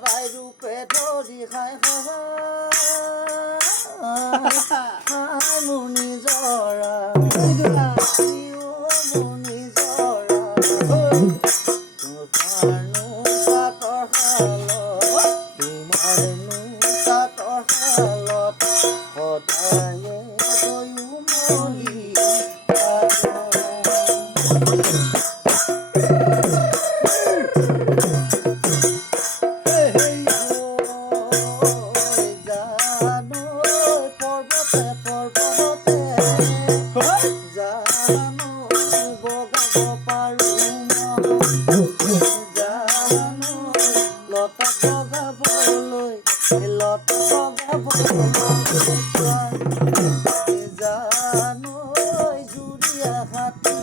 চৰাই ৰূপে ধৰি খাই মোৰ নিজৰা মোৰ নিজৰা পাতৰ শালত তোমাৰনো পাতৰ শালত সদায়ে গয়ো মলি জানো জুৰিয়া হাতী